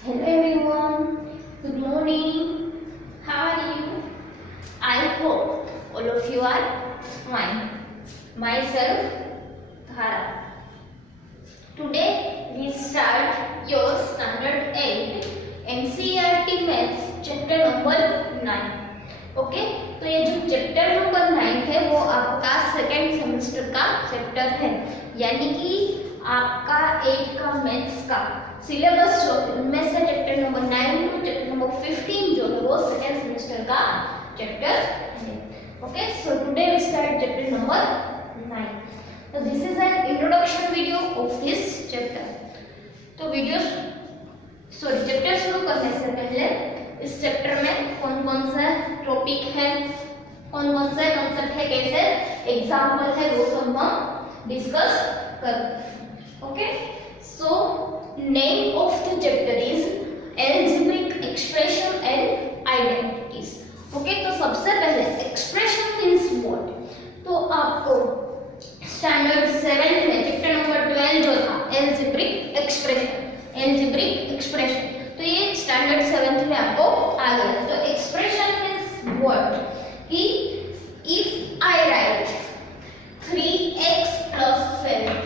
Hello everyone, good morning. How are you? I hope all of you are fine. Myself, Dhara. Today we start your standard 8 NCERT Maths chapter number 9. Okay तो ये जो chapter number 9 है वो आपका second semester का chapter है, यानी कि आपका 8 का मैथ्स का सिलेबस जो है उनमें से chapter number 9 to chapter number 15 जो है वो सेकेंड सेमेस्टर का चैप्टर है। Okay so today we start chapter number 9। तो this is an introduction video of this chapter. तो चैप्टर शुरू करने से पहले इस चैप्टर में कौन कौन सा टॉपिक है, कौन कौन सा कॉन्सेप्ट है, कैसे एग्जाम्पल है, वो सब हम डिस्कस कर। Okay so name of the chapter is algebraic expression and identities. Okay तो सबसे पहले एक्सप्रेशन मींस व्हाट। तो आपको स्टैंडर्ड 7 में चैप्टर नंबर 12 जो था एल्जेब्रिक एक्सप्रेशन, तो ये स्टैंडर्ड 7 में आपको आ गया। तो एक्सप्रेशन मींस व्हाट कि if I right 3x plus 7,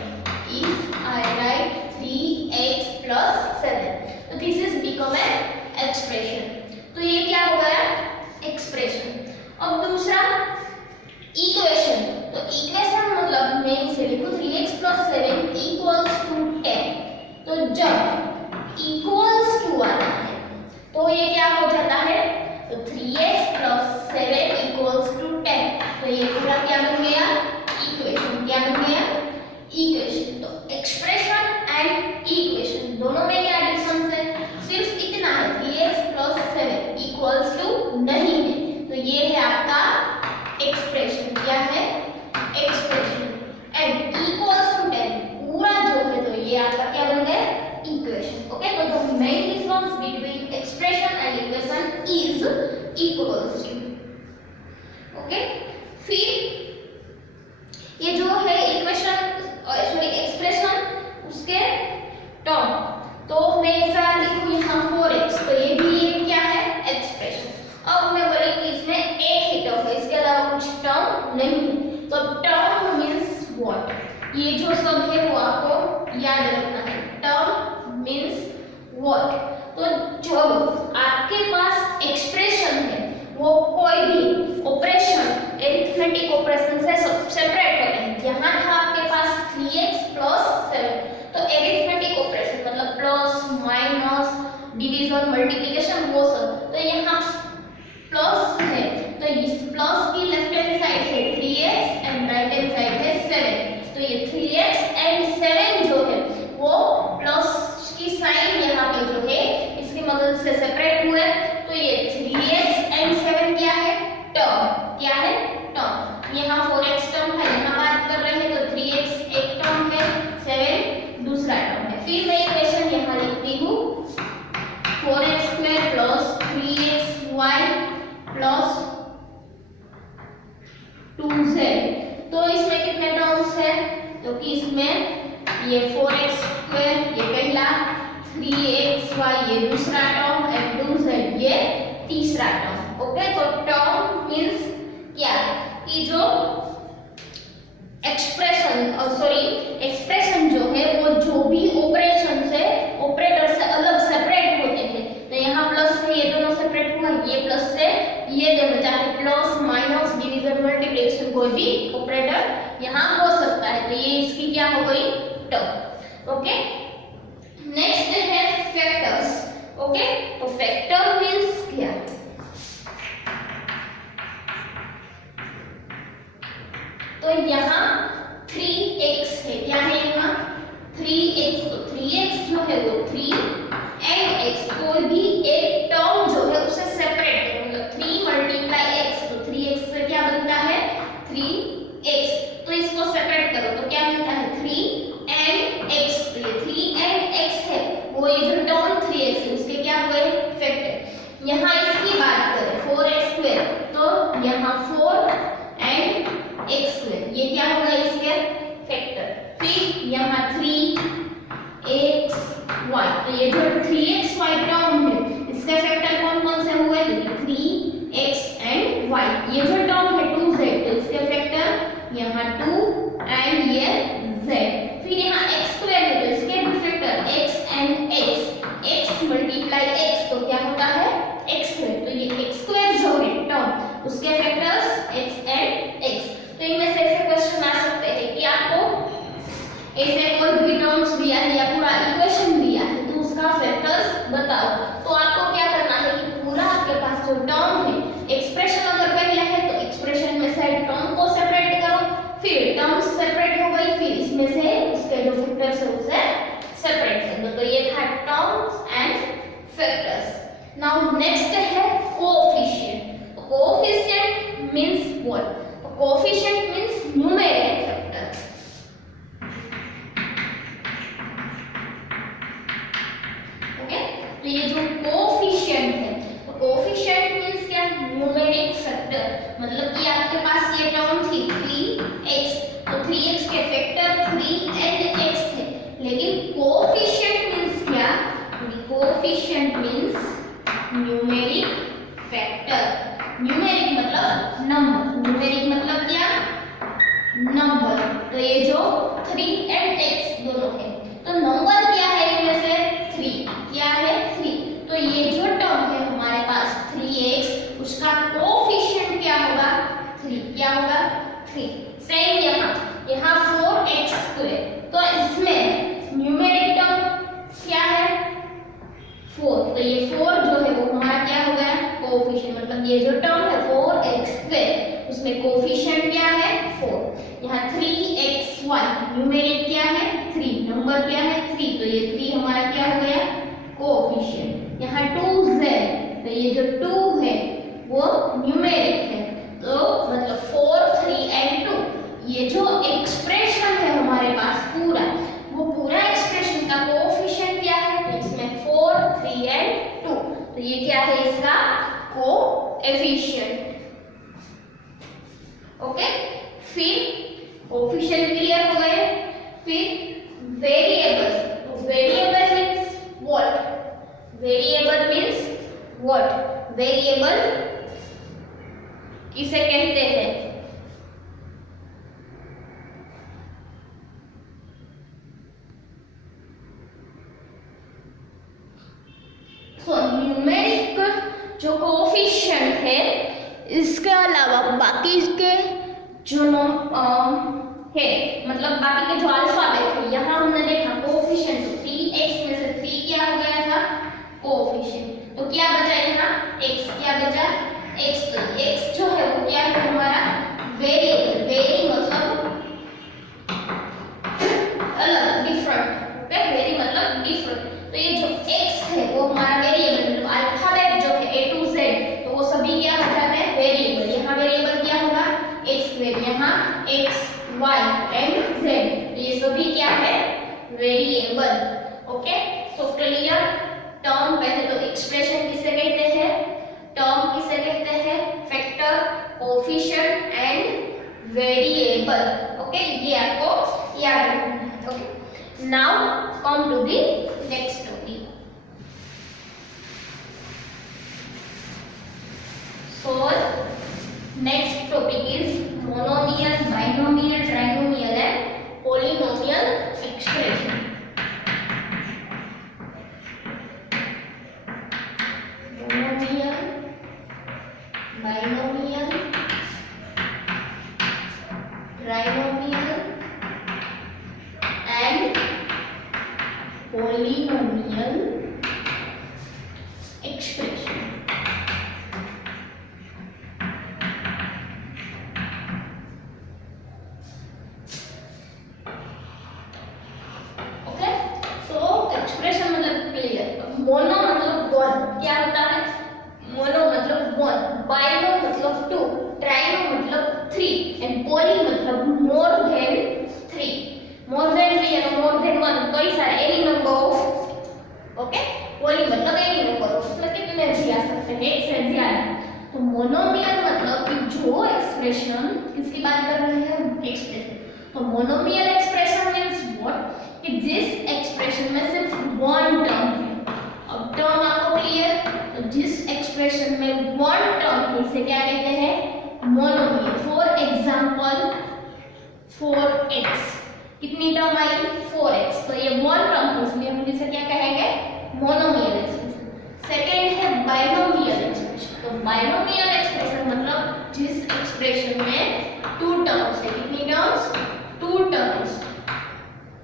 if I write 3x plus 7, तो this is become an expression। तो ये क्या हो गया? एक्सप्रेशन। अब दूसरा इक्वेशन। तो इक्वेशन मतलब मैं इसे लिखूं 3x plus 7 equals to 10। तो जब इक्वल्स टू आता है तो ये क्या हो जाता है? तो 3x plus 7 equals to 10। तो ये पूरा क्या बन गया? इक्वेशन। क्या बन गया? इक्वेशन। तो एक्सप्रेशन एंड इक्वेशन दोनों में क्या डिफरेंस है? सिर्फ इतना है 3x plus 7 equals to नहीं है, तो ये है आपका एक्सप्रेशन। क्या है? एक्सप्रेशन। एंड इक्वल्स टू 10 पूरा जो है तो ये आपका क्या बन गया? इक्वेशन। ओके तो the main difference between expression and equation is equals to. Okay फिर ये जो है इक्वेशन सॉरी एक्सप्रेशन उसके टर्म, तो मैं ऐसा लिखूं यहाँ 4x, तो ये भी एक क्या है? एक्सप्रेशन। अब मैं बोलूंगी इसमें एक ही टर्म है, इसके अलावा कुछ टर्म नहीं। तो टर्म मींस व्हाट, ये जो सब है वो आपको याद रखना है। Term means what. तो जब आपके पास एक्सप्रेशन है वो कोई भी ऑपरेशन अरिथमेटिक ऑपरेशन से सेपरेट होते हैं। यहाँ था आपके पास 3x plus 7, तो अरिथमेटिक ऑपरेशन मतलब प्लस माइनस डिवीजन मल्टीप्लिकेशन वो सब, तो यहाँ प्लस है तो इस प्लस की लेफ्ट हैंड साइड है 3x and right hand side है 7। तो ये 3x एंड 7 जो है वो प्लस की साइन यहाँ पे जो है इसकी मदद से सेपरेट हुए, तो ये 3x एंड 7 क्या है? टर्म। क्या है? टर्म। यहाँ 4x टर्म है, यहाँ बात कर रहे हैं तो 3x एक टर्म है, 7 दूसरा टर्म है। फिर मैं इक्वेशन यहाँ लिखती हूँ 4x square plus 3xy plus 2z। तो इसमें कितने टर्म्स है? तो कि इसमें ये 4x स्क्वायर ये पहला, 3xy ये दूसरा टर्म एंड 2z ये तीसरा टर्म। ओके तो टर्म मींस क्या कि जो एक्सप्रेशन जो है वो जो भी ऑपरेशन से ऑपरेटर से अलग सेपरेट होते हैं। तो यहाँ प्लस से ये दोनों सेपरेट हुआ, ये प्लस से ये दोनों, चाहे प्लस माइनस डिवीजन मल्टीप्लिकेशन कोई भी ऑपरेटर यहाँ हो सकता है। तो ये इसकी क्या हो गई? टर्म। ओके नेक्स्ट है फैक्टर्स। ओके तो फैक्टर मींस क्या? तो यहाँ 3x है, क्या है यहाँ? 3x। तो 3x जो है वो 3 एंड x कोई भी एक टर्म जो है उसे सेपरेट है, मतलब 3 मल्टीप्लाई x, तो 3x से क्या बनता है? 3x। तो इसको सेपरेट करो तो क्या मिलता है? 3 एंड x। तो ये 3 एंड x है, वो ये जो टर्म 3x है उसके क्या हुए? फैक्टर। यहाँ इसकी बात करें 4x स्क्वायर, तो यहाँ 4 एंड x स्क्वायर ये क्या होगा? इसके फैक्टर। फिर यहाँ 3xy, तो ये ये जो 3xy टर्म है इसके फैक्टर कौन कौन से हुए? 3x and y। ये जो टर्म है 2z तो इसके फैक्टर यहाँ 2 एंड ये z। फिर यहाँ x स्क्वायर है तो इसके भी factor x and x multiply x तो क्या होता है x स्क्वायर। तो ये x स्क्वायर जो है टर्म उसके फैक्टर्स x एंड x। तो इनमें से ऐसे क्वेश्चन आ सकते हैं कि आपको ऐसे कोई भी टर्म्स दिया है या पूरा इक्वेशन दिया है तो उसका फैक्टर्स बताओ। तो आपको क्या करना है कि पूरा आपके पास जो टर्म है एक्सप्रेशन अगर पहले है तो एक्सप्रेशन में से टर्म को सेपरेट करो, फिर टर्म्स सेपरेट हो गई, फिर इसमें से उसके जो फैक्टर्स है उसे सेपरेट कर दो। तो ये था terms and factors. Now next है coefficient. Coefficient means what? Coefficient means numeric factor. Okay, तो ये जो कोएफिशिएंट है तो कोएफिशिएंट मींस क्या? Numeric factor. मतलब कि आपके पास ये टर्म थी 3x तो 3x के फैक्टर 3 एंड x थे, लेकिन कोएफिशिएंट मींस क्या? Coefficient means numeric factor. Numeric मतलब नंबर, न्यूमेरिक मतलब क्या? नंबर। तो ये जो 3 एंड x दोनों है तो नंबर क्या है इनमें से? 3। क्या है? 3। तो ये जो टर्म है हमारे पास 3x उसका कोएफिशिएंट क्या होगा? 3। क्या होगा? 3। सेम यहाँ 4x स्क्वायर तो इसमें न्यूमेरिक टर्म क्या है? 4। तो ये 4 जो है वो हमारा क्या हो गया? कोएफिशिएंट। मतलब ये जो टर्म है 4x स्क्वायर उसमें कोएफिशिएंट क्या है? 4। यहाँ 3xy न्यूमेरिक क्या है? 3। नंबर क्या है? 3। तो ये 3 हमारा क्या हो गया? कोएफिशिएंट। यहाँ 2z तो ये जो 2 है वो न्यूमेरिक है तो मतलब 4 3 एंड 2। ये जो एक्सप्रेशन है हमारे पास पूरा वो पूरा एक्सप्रेशन का कोएफिशिएंट क्या है? तो इसमें 4 3 एंड 2 तो ये क्या है इसका कोएफिशिएंट। ओके, फिर कोएफिशिएंट क्लियर हो गए। फिर वेरिएबल्स। तो variable means what? Variable means what? Variable किसे कहते हैं? तो न्यूमेरिक जो कोएफिशिएंट है इसके अलावा बाकी के जो है मतलब बाकी के जो अल्फाबेट है यहाँ हमने देखा कोएफिशिएंट 3x में से 3 क्या हो गया था? कोएफिशिएंट। तो क्या बचा यहाँ? x। क्या बचा? x। तो x जो है वो क्या है हमारा? वेरिएबल। वेरी मतलब अलग, डिफरेंट। ओके, वेरी मतलब डिफरेंट। तो ये जो x है वो हमारा वेरिएबल मतलब अल्फाबेट जो है A to Z तो वो सभी क्या हो जाते हैं? वेरिएबल। यहाँ वेरिएबल क्या होगा? x square. यहाँ x y एंड z ये सभी क्या है? Variable. Okay, so clear. Term पहले तो एक्सप्रेशन किसे कहते हैं? टर्म किसे कहते हैं? Factor, coefficient and variable. Okay, ये आपको याद रखना है। Okay, now come to the next topic. So next topic is monomial, binomial, trinomial and polynomial expression. Monomial, binomial, trinomial and polynomial expression. Mono मतलब वन। क्या होता है? मोनो मतलब वन, बाइनो मतलब टू, ट्राइनो मतलब थ्री एंड पोली मतलब more than three. More than three या more than one कई सारे एनी नंबर ऑफ। ओके, पोली मतलब एनी नंबर ऑफ मतलब कितने भी आ सकते हैं, एक से ज्यादा। तो मोनोमियल मतलब कि जो एक्सप्रेशन किसकी बात कर रहे हैं? एक्सप्रेशन। तो मोनोमियल एक्सप्रेशन मींस व्हाट? कि जिस एक्सप्रेशन में सिर्फ वन टर्म है इसे क्या कहते हैं, मोनोमियल। फॉर एग्जांपल 4x, कितनी टर्म आई, 4x, तो ये वन टर्म है, इसलिए हम इसे क्या कहेंगे, मोनोमियल एक्सप्रेशन। सेकेंड है बाइनोमियल एक्सप्रेशन। तो बाइनोमियल एक्सप्रेशन मतलब जिस एक्सप्रेशन में टू टर्म्स है, कितनी टर्म्स, टू टर्म्स।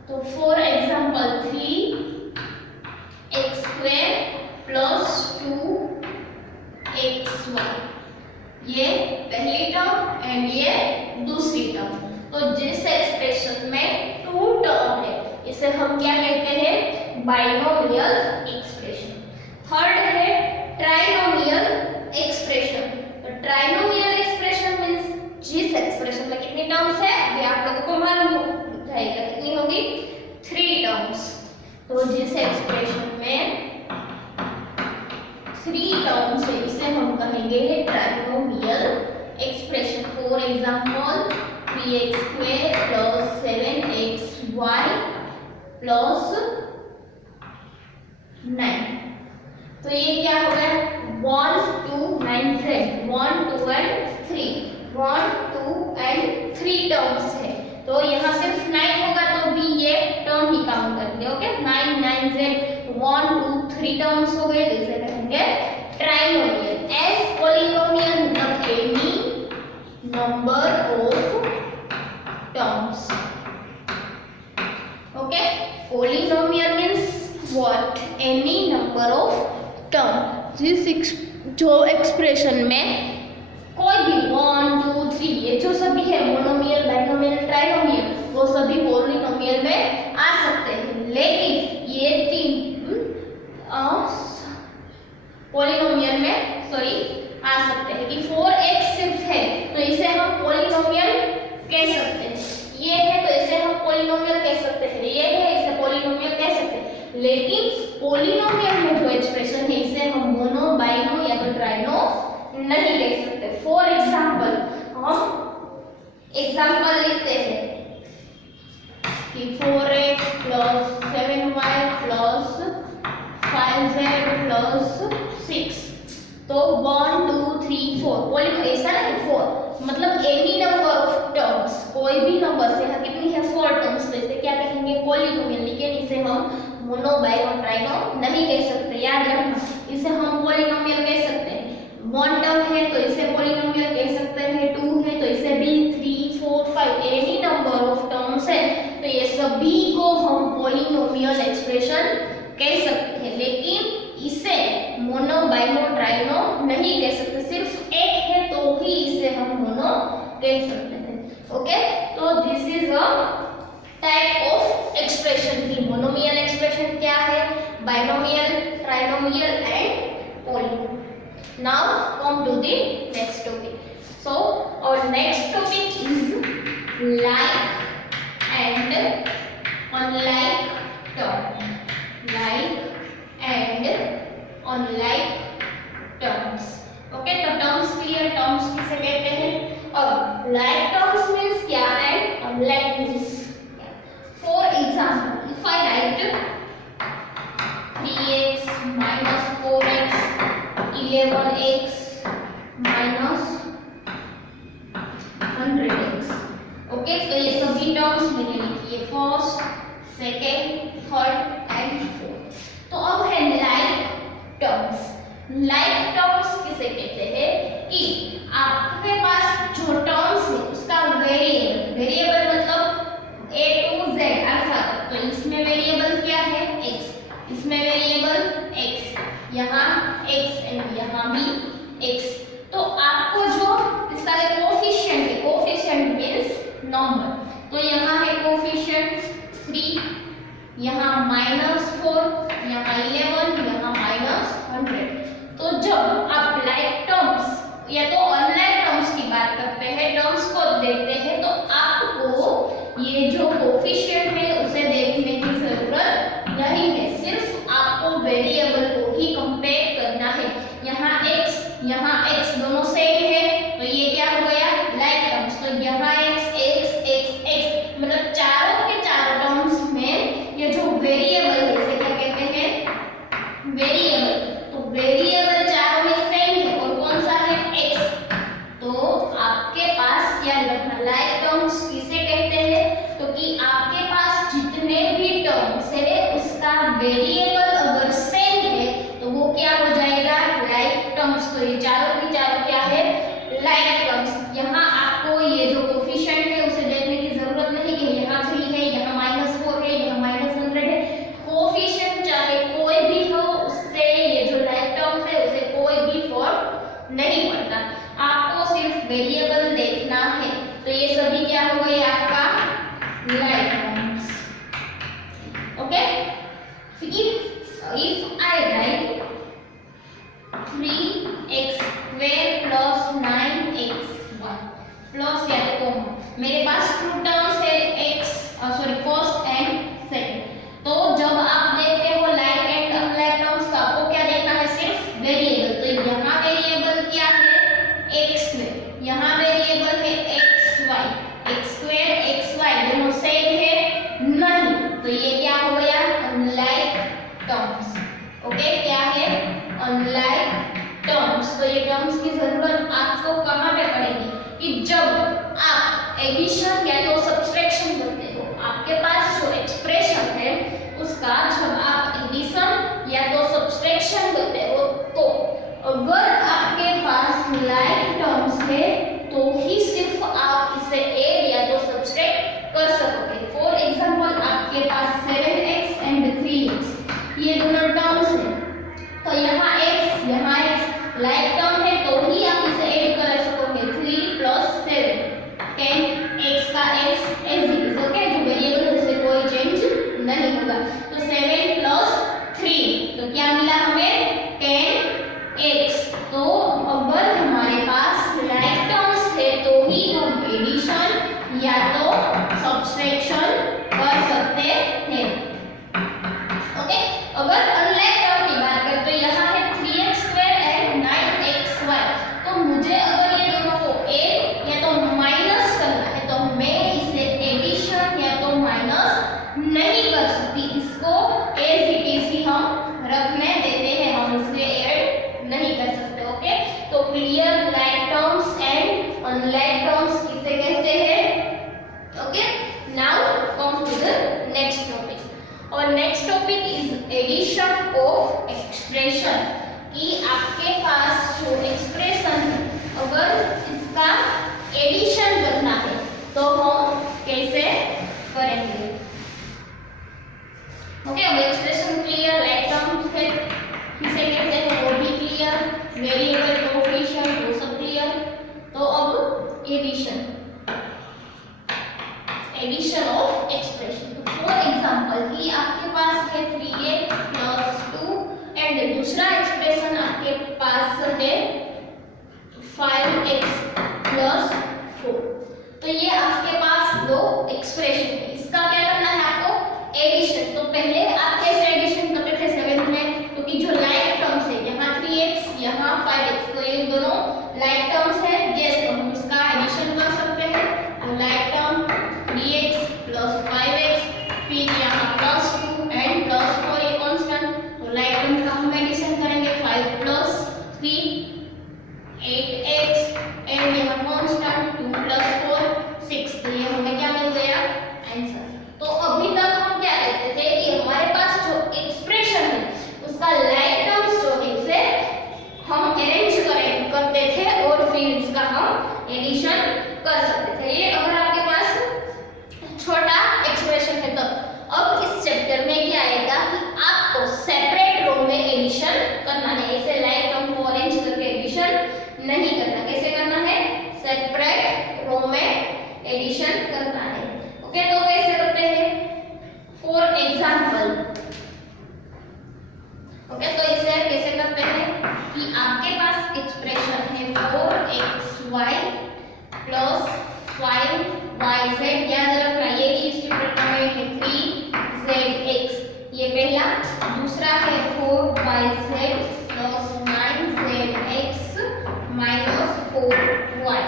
तो for example 3x square plus 2xy, ये पहली टर्म एंड ये दूसरी टर्म। तो जिस एक्सप्रेशन में टू टर्म है इसे हम क्या कहते हैं, बाइनोमियल एक्सप्रेशन। थर्ड है ट्राइनोमियल एक्सप्रेशन। तो ट्राइनोमियल एक्सप्रेशन मींस जिस एक्सप्रेशन में कितनी टर्म्स है, ये आप लोगों को मालूम रहेगा, कितनी होगी, 3 टर्म्स। तो जिस एक्सप्रेशन में 3 टर्म्स है इसे हम कहेंगे trinomial expression. For example 3x square plus 7xy plus 9, तो ये क्या हो गया, 1 2 9 z, 1 2 एंड 3, 1 2 एंड 3 टर्म्स है। तो यहाँ सिर्फ 9 होगा तो भी ये टर्म ही काउंट करेंगे। ओके, 9 9 z, 1 2 3 टर्म्स हो गए, तो इसे कहेंगे ट्राइनोमियल। एज पॉलिनोमियल मतलब any number of terms. Okay, polynomial means what, any number of term, जिस जो एक्सप्रेशन में कोई भी 1 2 3 ये जो सभी है, मोनोमियल बाइनोमियल ट्राइनोमियल, वो सभी पॉलिनोमियल में आ सकते हैं। लेकिन ये 3 पॉलिनोमियल में आ सकते हैं कि 4x सिर्फ है तो इसे हम पॉलिनोमियल कह सकते हैं, ये है तो इसे हम पॉलिनोमियल कह सकते हैं, ये है इसे पॉलिनोमियल कह सकते हैं। लेकिन पॉलिनोमियल में जो एक्सप्रेशन है इसे हम मोनो, बाइनो या तो ट्राइनो नहीं कह सकते। फॉर एग्जांपल हम एग्जांपल लिखते हैं कि 4x plus 7y plus 5z plus 6, तो 1 2 3 4 पॉलिनोमियल ऐसा नहीं, 4 मतलब एनी नंबर ऑफ टर्म्स, कोई भी नंबर से है, कितनी है 4 टर्म्स, तो इसे क्या कहेंगे, पॉलिनोमियल। लेकिन इसे हम मोनो, बाइनो, ट्राइनो नहीं कह सकते, याद रखना, इसे हम पॉलिनोमियल कह सकते हैं। 1 टर्म है तो इसे पॉलिनोमियल कह सकते हैं, 2 है तो इसे भी, 3 4 5 एनी नंबर ऑफ टर्म्स है तो ये सभी को हम पॉलिनोमियल एक्सप्रेशन कह सकते हैं। लेकिन इसे मोनो, बाइनो, ट्राइनो नहीं कह सकते, सिर्फ एक है तो ही इसे हम मोनो कह सकते हैं। ओके, तो this is a type of expression की मोनोमियल एक्सप्रेशन क्या है, binomial, trinomial and polynomial. Now come to the next topic. So our next topic is like and unlike term. Like and unlike terms. Okay, तो terms clear, terms किसे कहते हैं, और like terms means क्या and unlike means क्या। For example, if I write 3x minus 4x 11x minus 100x। Okay, तो ये सभी टर्म्स मैंने लिखी है, first, second, third and fourth. तो अब है लाइक टर्म्स। लाइक टर्म्स किसे कहते हैं कि आपके पास जो टर्म्स है उसका वेरिएबल, वेरिएबल मतलब a to z अल्फा तक, तो इसमें वेरिएबल क्या है, x, इसमें वेरिएबल x, यहाँ x एंड यहाँ भी x। तो आपको जो इसका कोफिशिएंट है, कोफिशिएंट मींस नंबर, तो यहाँ है कोफिशिएंट 3, यहाँ -4, यहाँ 11, यहाँ -100। तो जब आप लाइक टर्म्स या तो अनलाइक टर्म्स की बात करते हैं, टर्म्स को देखते हैं, तो आपको ये जो कोफिशिएंट है उसे देखने की जरूरत नहीं है, सिर्फ आपको वेरिएबल को ही कंपेयर करना है। यहाँ x दोनों सेम है तो ये क्या हो गया, लाइक टर्म्स। तो यहाँ x मतलब चारों के चारों टर्म्स में ये जो वेरिएबल है इसे क्या कहते हैं, वेरिएबल। तो वेरिएबल चारों में सेम है और कौन सा है, x। टर्म्स। ओके, क्या है? Unlike terms. तो ये टर्म्स की जरूरत आपको कहाँ पे पड़ेगी कि जब आप एडिशन या तो सब्सट्रैक्शन करते हो, आपके पास जो एक्सप्रेशन है उसका जब आप एडिशन या तो सब्सट्रैक्शन करते हो, तो अगर आपके पास लाइक टर्म्स है तो ही सिर्फ आप इसे ऐड या तो सब्सट्रैक्ट कर सकोगे। फॉर एग्जांपल, आपके पास 7x एंड 3x ये दोनों टर्म्स हैं, तो यहाँ x लाइक टर्म है तो ही आप इसे ऐड कर सकोगे। 3 + 7 10x का x as it is. Okay, जो वेरिएबल है उससे कोई चेंज नहीं होगा। तो 7 + 3 तो क्या मिला हमें? 10x। तो अगर हमारे पास लाइक टर्म्स है तो ही हम एडिशन या तो सब्सट्रैक्शन कर सकते हैं। ओके, अगर अनलाइक टर्म की बात करें तो यहाँ है 3x² एंड 9xy। तो मुझे अगर ये दोनों को ऐड या तो माइनस करना है तो मैं इसे एडिशन या तो माइनस नहीं कर सकती, इसको एज इट इज ही हम रखने देते हैं, हम इसे ऐड नहीं कर सकते। ओके, तो clear like terms and unlike terms किसे कहते हैं? Okay, now come to the next topic. और next topic is addition of expression. कि आपके पास जो एक्सप्रेशन है अगर इसका एडिशन करना है तो हम कैसे करेंगे? ओके, अब एक्सप्रेशन क्लियर, लाइक टर्म्स है किसे कहते हैं वो भी क्लियर, वेरिएबल कोएफिशिएंट वो सब क्लियर। तो अब एडिशन ऑफ एक्सप्रेशन। तो फॉर एग्जांपल कि आपके पास है 3x + 2 एंड दूसरा एक्सप्रेशन आपके पास है 5x + 4। तो ये आपके पास दो एक्सप्रेशन है, इसका क्या करना है आपको? एडिशन। तो पहले आप कैसे एडिशन करते थे 7th में? क्योंकि जो लाइक टर्म्स है यहाँ 3x यहाँ 5x, तो ये दोनों लाइक टर्म्स है, जैसे हम इसका एडिशन कर सकते हैं। लाइक टर्म 3x + 5x, फिर यहाँ +2 एंड +4 ये कांस्टेंट, तो लाइक टर्म का हम एडिशन करेंगे 5 + 3 8x एंड यहाँ कांस्टेंट 2 + 4 6। तो ये हमें क्या मिल गया? आंसर। तो अभी तक हम क्या कहते थे कि हमारे पास जो एक्सप्रेशन है उसका लाइक टर्म्स जो है उसे हम अरेंज करते थे और फिर इसका हम एडिशन कर सकते थे। ये अगर आपके पास छोटा एक्सप्रेशन है तो अब इस चैप्टर में क्या आएगा कि आपको सेपरेट रो में एडिशन करना है। ऐसे लाइक टर्म को अरेंज करके एडिशन नहीं करना। कैसे करना है? सेपरेट रो में एडिशन करना है। ओके, तो कैसे करते हैं? फॉर एग्जांपल, ओके, तो इसे कैसे करते हैं कि आपके पास एक्सप्रेशन है 4xy + 5yz। याद रखना ये चीज स्टूडेंट में है 3zx, ये पहला। दूसरा है 4yz + 9zx - 4y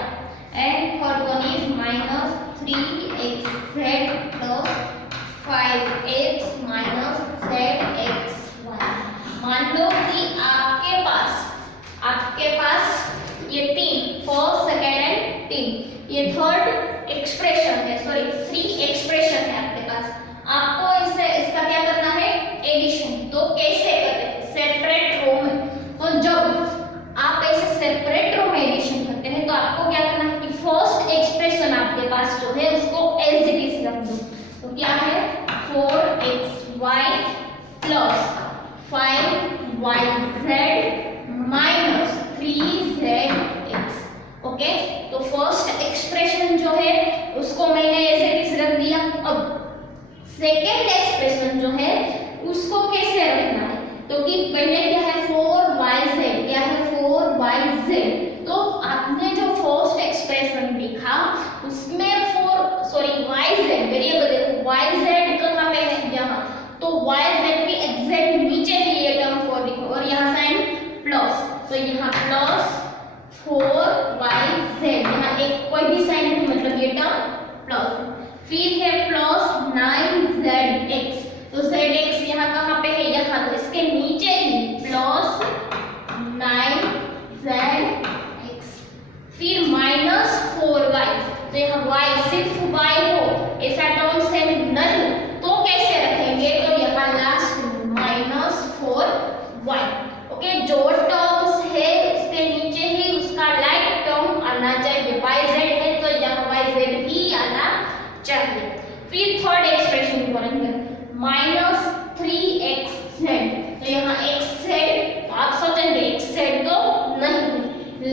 and third one is -3xz + 5x - zxy। मान लो कि आपके पास ये 3 फर्स्ट सेकंड एंड 3 ये थर्ड एक्सप्रेशन है, सॉरी 3 एक्सप्रेशन है आपके पास। आपको इसका क्या करना है? एडिशन। तो कैसे करते हैं? सेपरेट रो में। तो जब आप ऐसे सेपरेट रो में एडिशन करते हैं तो आपको क्या करना है कि फर्स्ट एक्सप्रेशन आपके पास जो है उसको एज इट इज रख दो। तो क्या है? 4xy + 5yz - 3zx। ओके, तो फर्स्ट एक्सप्रेशन जो है उसको मैंने एज इट इज रख दिया। अब सेकेंड एक्सप्रेशन जो है उसको कैसे रखना है? तो कि पहले क्या है 4yz, क्या है 4yz। तो आपने जो फर्स्ट एक्सप्रेशन लिखा उसमें yz वेरिएबल देखो yz कहाँ पे है? यहाँ। तो yz के एग्जैक्ट नीचे ही ये टर्म 4 लिखो और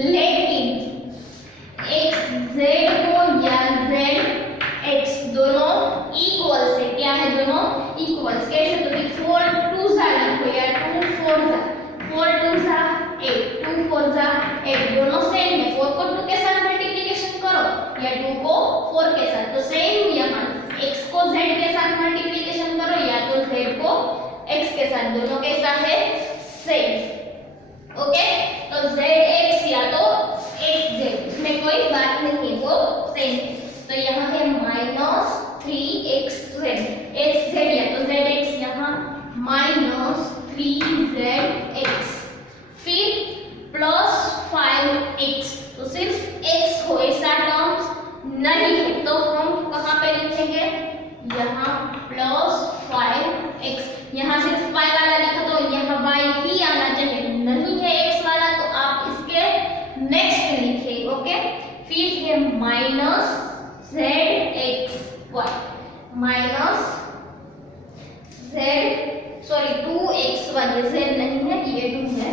लेकिन एक्स जेड को या जेड एक्स दोनों इक्वल से, क्या है दोनों इक्वल, कैसे तो 4 2 जा लिखो या 2 4 जा, 4 2 जा 8 2 4 जा 8, दोनों सेम है। 4 को 2 के साथ मल्टीप्लिकेशन करो या 2 को 4 के साथ, तो सेम यहाँ x को z के साथ मल्टीप्लिकेशन करो या तो z को x के साथ, दोनों कैसा है सेम। ओके, तो zx या तो xz, इसमें कोई बात नहीं है, वो सेम है। तो यहाँ है -3xz, xz या तो zx, यहाँ -3zx, फिर +5x, तो सिर्फ x हो, ऐसा टर्म्स नहीं है, तो हम कहाँ पे लिखेंगे, यहाँ +5x, यहाँ सिर्फ y वाला लिखा तो यहाँ y ही आना चाहिए, नहीं है x वाला तो आप इसके नेक्स्ट लिखिए। ओके, फिर है -2xy, z नहीं है ये 2 है,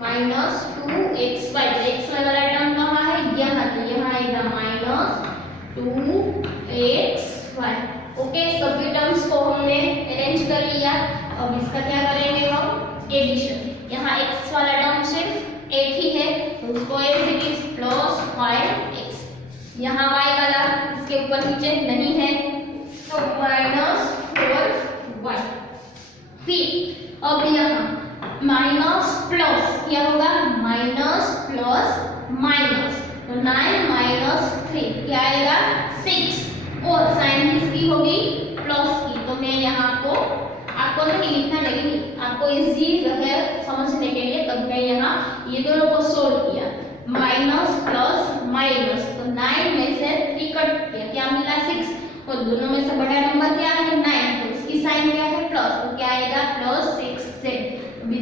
-2xy, x वाला टर्म कहाँ है, यहाँ, तो यहाँ आएगा -2xy। ओके, सभी टर्म्स को हमने अरेंज कर लिया। अब इसका क्या करेंगे हम, एडिशन। यहाँ x वाला टर्म सिर्फ 8 ही है, तो उसको एज इट इज +5x, यहाँ y वाला इसके ऊपर नीचे नहीं है, तो -4y। फिर अब यहाँ माइनस प्लस क्या होगा, माइनस प्लस माइनस, तो 9 - 3 क्या आएगा 6, और साइन किसकी होगी, प्लस की। तो मैं यहाँ आपको नहीं लिखना, लेकिन आपको इजी रहे समझने के लिए, तब मैं यहाँ ये दोनों को सोल्व किया, माइनस प्लस माइनस, तो 9 में से 3 कट किया, क्या मिला 6, और दोनों में से बड़ा नंबर क्या है 9, तो इसकी साइन क्या है प्लस, तो क्या आएगा +6z।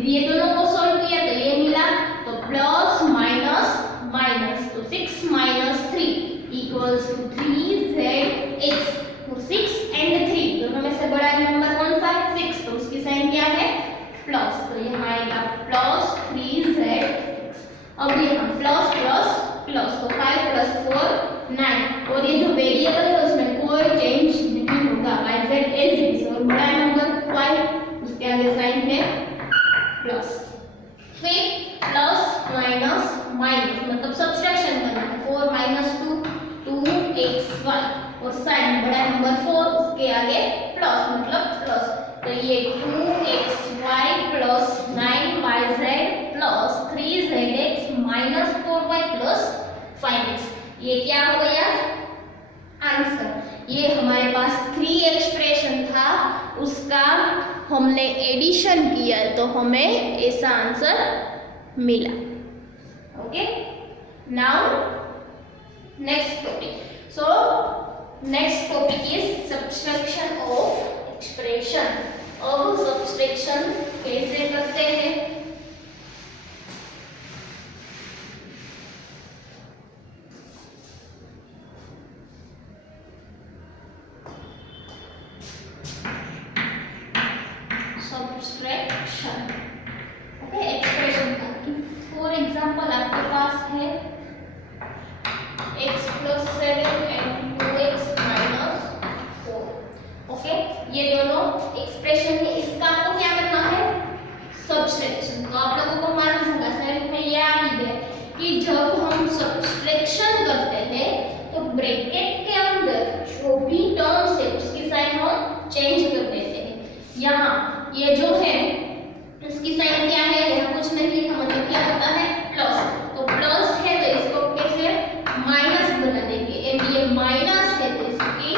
ये दोनों को सोल्व किया तो ये मिला, तो प्लस माइनस माइनस, तो 6 - 3 = 3zx, तो 6 और 3 दोनों में से बड़ा नंबर कौन सा है 6, तो उसकी साइन क्या है प्लस, तो यहाँ आएगा +3zx। अब यहाँ प्लस प्लस प्लस, तो 5 + 4 9, और ये जो वेरिएबल है उसमें कोई चेंज नहीं होगा, yz एज इट, और बड़ा नंबर 5, उसके आगे साइन है प्लस। फिर प्लस माइनस माइनस, मतलब सब्ट्रैक्शन करना है, 4 - 2 2xy, और साइन बड़ा नंबर 4, उसके आगे प्लस, मतलब प्लस, तो ये 2xy + 9yz + 3zx - 4y + 5x, ये क्या हो गया आंसर। ये हमारे पास 3 एक्सप्रेशन था, उसका हमने एडिशन किया तो हमें ऐसा आंसर मिला। Okay, now next topic, so next topic is subtraction of expression. अब सब्ट्रैक्शन कैसे करते हैं, सब्ट्रैक्शन ओके एक्सप्रेशन का, फॉर एग्जांपल आपके पास है x + 7 and 2x - 4। ओके, ये दोनों एक्सप्रेशन है, इसका आपको क्या करना है सब्ट्रैक्शन। तो आप लोगों को मालूम होगा, सेल्फ में ये आ ही गया कि जब हम सब्ट्रैक्शन करते हैं तो ब्रैकेट के अंदर जो भी टर्म्स है उसकी साइन हम चेंज कर देते हैं। यहाँ ये जो है इसकी साइन क्या है, यहाँ कुछ नहीं लिखा, मतलब क्या होता है प्लस, तो प्लस है तो इसको कैसे माइनस बना देंगे, एंड ये माइनस है तो इसकी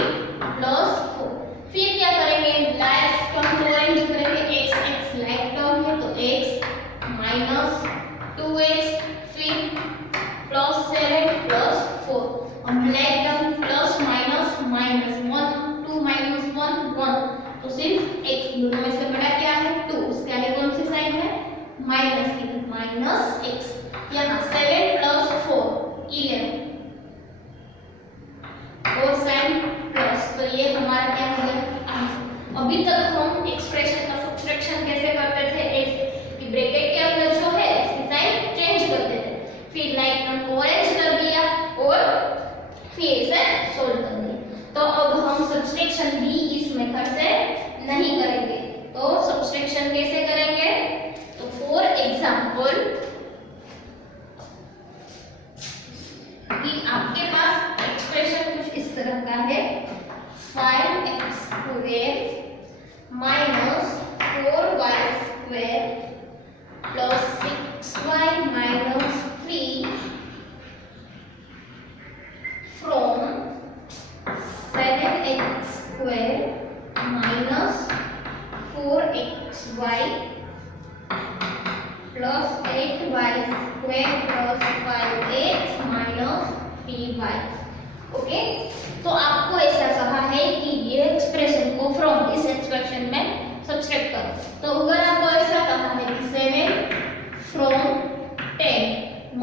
+4। फिर क्या करेंगे, लाइक टर्म को अरेंज करेंगे, x x लाइक टर्म है तो x - 2x, फिर +7 + 4, और black term plus minus minus 1 2 - 1 1, तो सिर्फ x, दोनों में से बड़ा क्या है एग्जाम्पल कि आपके पास एक्सप्रेशन कुछ इस तरह का है 5x square minus 4y square plus 6y minus 3 from 7x square minus 4xy plus 8y square plus 5x minus 3y। Okay, तो आपको ऐसा कहा है कि ये एक्सप्रेशन को फ्रॉम इस एक्सप्रेशन में सब्सट्रैक्ट करो। तो अगर आपको ऐसा कहा है कि 7 फ्रॉम 10,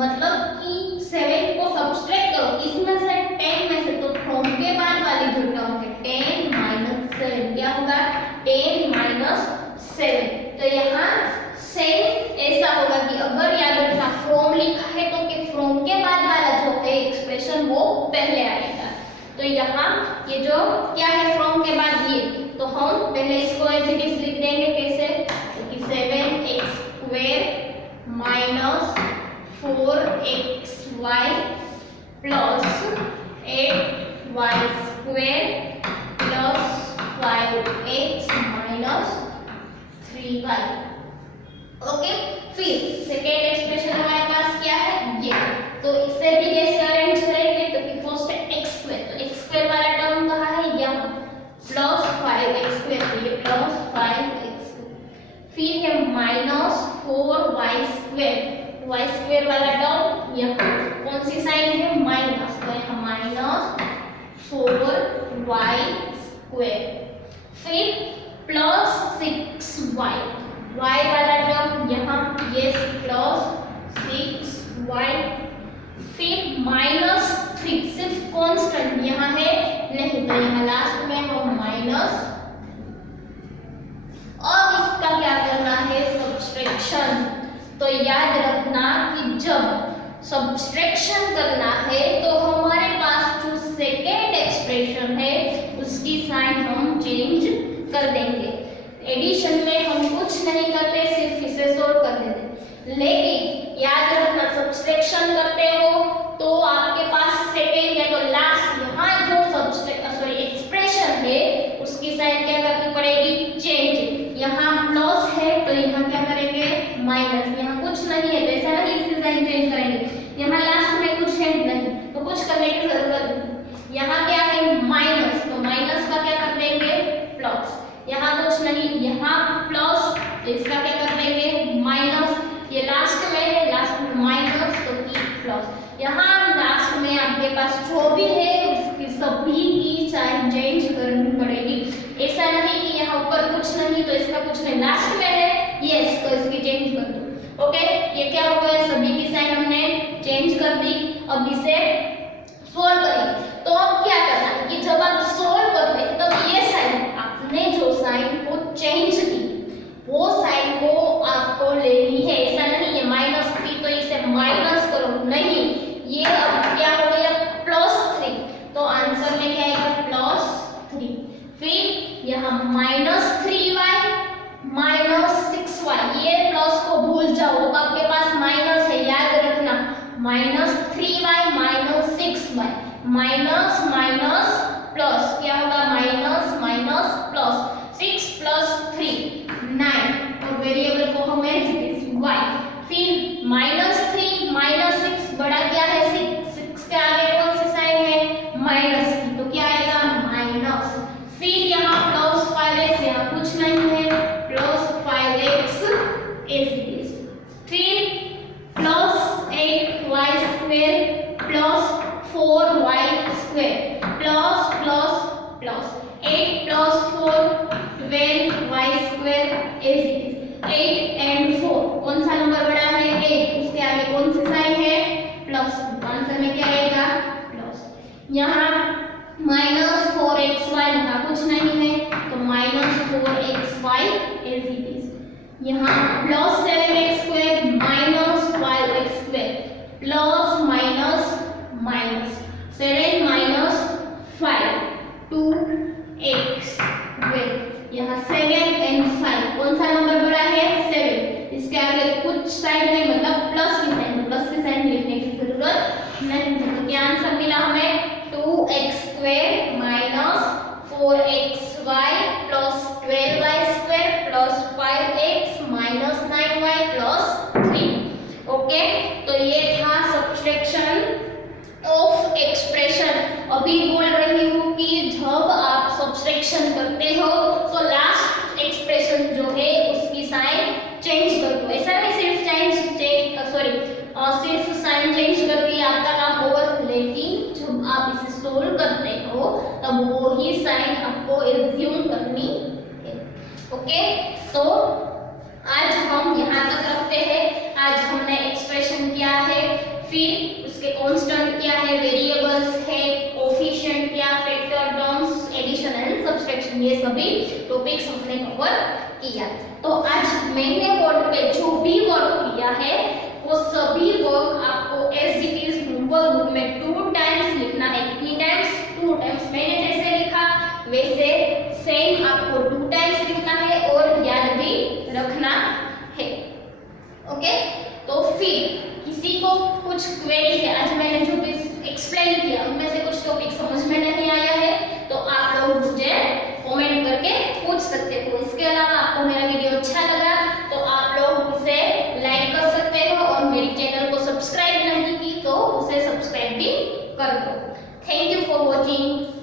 मतलब कि 7 को सब्सट्रैक्ट करो इसमें से 10 में से, तो फ्रॉम के बाद वाली जो टर्म है 10 माइनस 7 क्या होगा 10 माइनस 7। तो यहाँ सेम ऐसा होगा कि अगर याद रखना फ्रॉम लिखा है तो कि फ्रॉम के बाद वाला जो है एक्सप्रेशन वो पहले आएगा। तो यहाँ ये जो क्या है फ्रॉम के बाद ये, तो हम पहले इसको एज इट इज लिख देंगे कैसे, कि 7x square minus 4xy plus 8y square plus 5x minus 3y। Okay, फिर सेकेंड एक्सप्रेशन हमारे पास क्या है ये, तो इसे भी कैसे अरेंज करेंगे, तो कि फर्स्ट x स्क्वायर, तो x स्क्वायर वाला टर्म कहाँ है यहाँ प्लस 5x स्क्वायर, तो ये प्लस 5x, फिर है minus 4y square, y square वाला टर्म यहाँ कौन सी साइन है माइनस, तो यहाँ माइनस 4y स्क्वायर, फिर प्लस 6y, y वाला टर्म यहाँ ये प्लस 6y, फिर माइनस 3, सिर्फ कांस्टेंट यहाँ है नहीं, तो यहाँ लास्ट में हम माइनस, और इसका क्या करना है सब्सट्रैक्शन। तो याद रखना कि जब सब्सट्रैक्शन करना है तो हमारे पास जो सेकेंड एक्सप्रेशन है उसकी साइन हम चेंज कर देंगे। एडिशन में हम कुछ नहीं करते, सिर्फ इसे सोल्व कर देते, लेकिन याद रखना सब्सट्रैक्शन करते हो तो आपके पास सेकेंड या तो लास्ट यहाँ जो एक्सप्रेशन है उसकी साइन क्या करनी पड़ेगी चेंज। यहाँ प्लस है तो यहाँ क्या करेंगे माइनस, यहाँ कुछ नहीं है तो ऐसा नहीं इसकी साइन चेंज करेंगे, यहाँ लास्ट में कुछ है नहीं तो कुछ करने की जरूरत नहीं, यहाँ क्या है माइनस, तो माइनस का क्या कर देंगे प्लस, यहाँ कुछ नहीं यहाँ प्लस, तो इसका क्या कर देंगे माइनस, ये लास्ट में है लास्ट में माइनस तो प्लस, यहाँ लास्ट में आपके पास जो भी है उसकी सभी की साइन चेंज करनी पड़ेगी। ऐसा नहीं कि यहाँ ऊपर कुछ नहीं तो इसका कुछ नहीं, लास्ट में है यस तो इसकी चेंज कर दो। ओके, ये क्या हो गया सभी की साइन हमने चेंज कर दी। अब इसे सोल्व करेंगे, तो अब क्या करना है कि जब आप सोल्व करते हैं तब ये साइन आपने जो साइन को चेंज की वो साइन को आपको लेनी है, ऐसा नहीं है माइनस 3 तो इसे माइनस करो नहीं, ये अब क्या हो गया प्लस 3, तो आंसर में क्या आएगा प्लस 3, फिर यहाँ माइनस 3y माइनस 6y, ये प्लस को भूल जाओ आपके पास माइनस है याद रखना, minus 3y minus 6y, minus minus plus क्या होगा माइनस माइनस प्लस, 6 प्लस 3 9, और वेरिएबल को हम एज इट इज y, फिर माइनस 3 माइनस 6 बड़ा क्या है 6 के आगे कौन सी साइन है माइनस की, तो क्या आएगा माइनस, फिर यहाँ प्लस 5x, यहाँ कुछ नहीं है plus 5x as it is, फिर plus 8y square plus 4y square plus plus plus 8 plus 4 12y square as it is, 8 and 4 कौन सा नंबर बड़ा है 8, उसके आगे कौन सी साइन है प्लस, आंसर में क्या आएगा प्लस, यहाँ माइनस 4xy यहाँ कुछ नहीं है तो minus 4xy as it is, यहाँ plus 7x square minus 5x square plus minus minus 7 minus 5 2x square, यहाँ 7 एंड 5 कौन सा नंबर बड़ा है 7, इसके आगे कुछ कुछ साइड में मतलब प्लस की साइन लिखने की जरूरत नहीं है। तो क्या आंसर मिला हमें 2x² minus 4xy plus 12y² plus 5x minus 9y plus 3। Okay, तो ये था सब्ट्रैक्शन ऑफ एक्सप्रेशन। अभी बोल रही हूँ कि जब आप सब्ट्रैक्शन करते हो तो लास्ट एक्सप्रेशन जो है उसकी साइन चेंज कर दो। ऐसा नहीं सिर्फ सिर्फ साइन चेंज कर दिया आपका काम ओवर, लेकिन जब आप इसे सोल्व करते हो तब वो ही साइन आपको एज्यूम करनी है। ओके, तो आज हम यहाँ तक रखते हैं। आज हमने एक्सप्रेशन क्या है, फिर उसके कांस्टेंट क्या है, वेरिएबल्स है, कोफिशिएंट क्या, factor, terms, addition and subtraction, ये सभी टॉपिक्स हमने कवर किया। तो आज मैंने बोर्ड पे जो भी वर्क किया है वो सभी वर्क आपको as it is homework book में 2 टाइम्स लिखना है। कितनी टाइम्स? 2 टाइम्स। मैंने जैसे लिखा वैसे सेम आपको 2 टाइम्स लिखना है और याद भी रखना है। ओके, तो फिर किसी को कुछ क्वेरी है, आज मैंने जो भी एक्सप्लेन किया उनमें से कुछ टॉपिक समझ में नहीं आया है तो आप लोग मुझे कमेंट करके पूछ सकते हो। इसके अलावा आपको मेरा वीडियो अच्छा लगा तो आप लोग उसे लाइक कर सकते हो और मेरे चैनल को सब्सक्राइब नहीं की तो उसे सब्सक्राइब भी कर दो। Thank you for watching.